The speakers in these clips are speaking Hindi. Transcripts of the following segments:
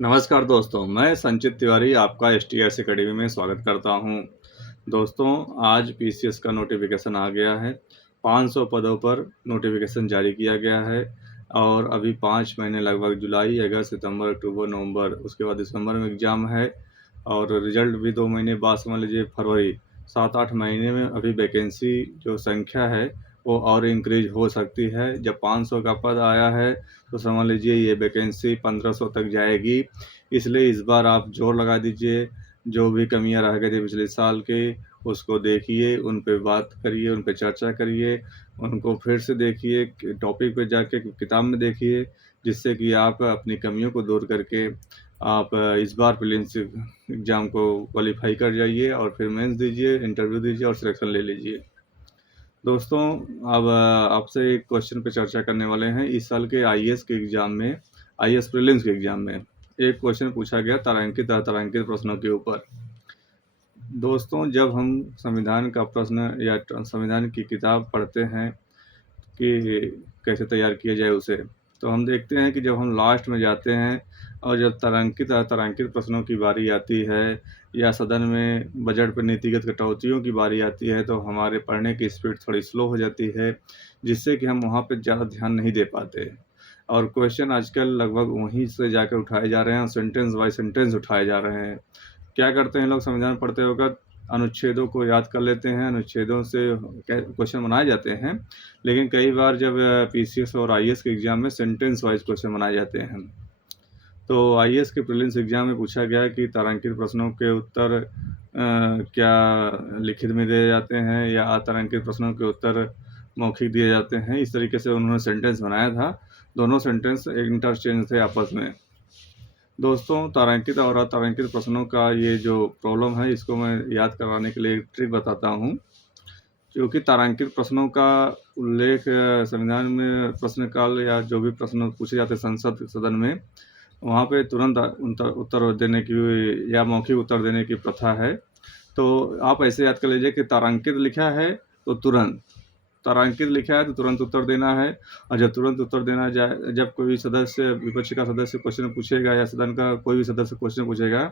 नमस्कार दोस्तों, मैं संचित तिवारी आपका एसटीएस अकेडमी में स्वागत करता हूं। दोस्तों, आज पीसीएस का नोटिफ़िकेशन आ गया है। 500 पदों पर नोटिफ़िकेशन जारी किया गया है और अभी 5 महीने लगभग जुलाई, अगस्त, सितंबर, अक्टूबर, नवंबर, उसके बाद दिसंबर में एग्ज़ाम है और रिज़ल्ट भी 2 महीने बाद समझ लीजिए फरवरी। 7-8 महीने में अभी वैकेंसी जो संख्या है वो और इंक्रीज़ हो सकती है। जब 500 का पद आया है तो समझ लीजिए ये वैकेंसी 1500 तक जाएगी। इसलिए इस बार आप ज़ोर लगा दीजिए, जो भी कमियाँ रह गई थी पिछले साल के, उसको देखिए, उन पे बात करिए, उन पे चर्चा करिए, उनको फिर से देखिए, टॉपिक पे जाके किताब में देखिए, जिससे कि आप अपनी कमियों को दूर करके आप इस बार प्रीलिम्स एग्ज़ाम को क्वालीफाई कर जाइए और फिर मेंस दीजिए, इंटरव्यू दीजिए और सिलेक्शन ले लीजिए। दोस्तों, अब आपसे एक क्वेश्चन पे चर्चा करने वाले हैं। इस साल के आईएएस के एग्ज़ाम में, आईएएस प्रीलिम्स के एग्ज़ाम में एक क्वेश्चन पूछा गया तारांकित अतारांकित प्रश्नों के ऊपर। दोस्तों, जब हम संविधान का प्रश्न या संविधान की किताब पढ़ते हैं कि कैसे तैयार किया जाए उसे, तो हम देखते हैं कि जब हम लास्ट में जाते हैं और जब तारांकित प्रश्नों की बारी आती है या सदन में बजट पर नीतिगत कटौतियों की बारी आती है, तो हमारे पढ़ने की स्पीड थोड़ी स्लो हो जाती है, जिससे कि हम वहाँ पे ज़्यादा ध्यान नहीं दे पाते। और क्वेश्चन आजकल लगभग वहीं से जाकर उठाए जा रहे हैं और सेंटेंस बाय सेंटेंस उठाए जा रहे हैं। क्या करते हैं लोग संविधान पढ़ते वक़्त अनुच्छेदों को याद कर लेते हैं, अनुच्छेदों से क्वेश्चन बनाए जाते हैं, लेकिन कई बार जब पीसीएस और आईएएस के एग्ज़ाम में सेंटेंस वाइज़ क्वेश्चन बनाए जाते हैं। तो आईएएस के प्रीलिम्स एग्ज़ाम में पूछा गया कि तारांकित प्रश्नों के उत्तर क्या लिखित में दिए जाते हैं या अतारांकित प्रश्नों के उत्तर मौखिक दिए जाते हैं। इस तरीके से उन्होंने सेंटेंस बनाया था। दोनों सेंटेंस इंटरचेंज थे आपस में। दोस्तों, तारांकित और अतारांकित प्रश्नों का ये जो प्रॉब्लम है, इसको मैं याद करवाने के लिए एक ट्रिक बताता हूँ। क्योंकि तारांकित प्रश्नों का उल्लेख संविधान में प्रश्नकाल या जो भी प्रश्न पूछे जाते हैं संसद सदन में, वहाँ पे तुरंत उत्तर देने की या मौखिक उत्तर देने की प्रथा है। तो आप ऐसे याद कर लीजिए कि तारांकित लिखा है तो तुरंत, तारांकित लिखा है तो तुरंत उत्तर देना है और जब तुरंत उत्तर देना जाए, जब कोई सदस्य, विपक्ष का सदस्य क्वेश्चन पूछेगा या सदन का कोई भी सदस्य क्वेश्चन पूछेगा,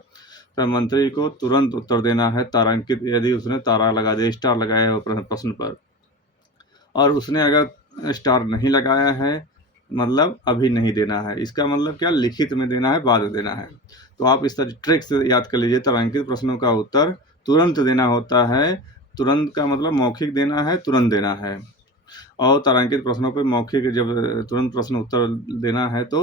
तब मंत्री को तुरंत उत्तर देना है तारांकित, यदि उसने तारा लगा दिया, स्टार लगाया है वो प्रश्न पर। और उसने अगर स्टार नहीं लगाया है, मतलब अभी नहीं देना है। इसका मतलब क्या, लिखित में देना है, बाद में देना है। तो आप इस तरह ट्रिक से याद कर लीजिए, तारांकित प्रश्नों का उत्तर तुरंत देना होता है। तुरंत का मतलब मौखिक देना है, तुरंत देना है। और तारांकित प्रश्नों पे मौखिक जब तुरंत प्रश्न उत्तर देना है तो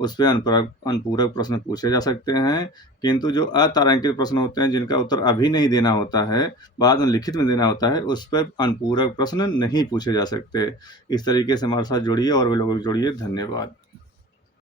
उस पे अनुपूरक प्रश्न पूछे जा सकते हैं। किंतु जो अतारांकित प्रश्न होते हैं, जिनका उत्तर अभी नहीं देना होता है, बाद में लिखित में देना होता है, उस पे अनुपूरक प्रश्न नहीं पूछे जा सकते। इस तरीके से हमारे साथ जुड़िए और भी लोगों को जोड़िए। धन्यवाद।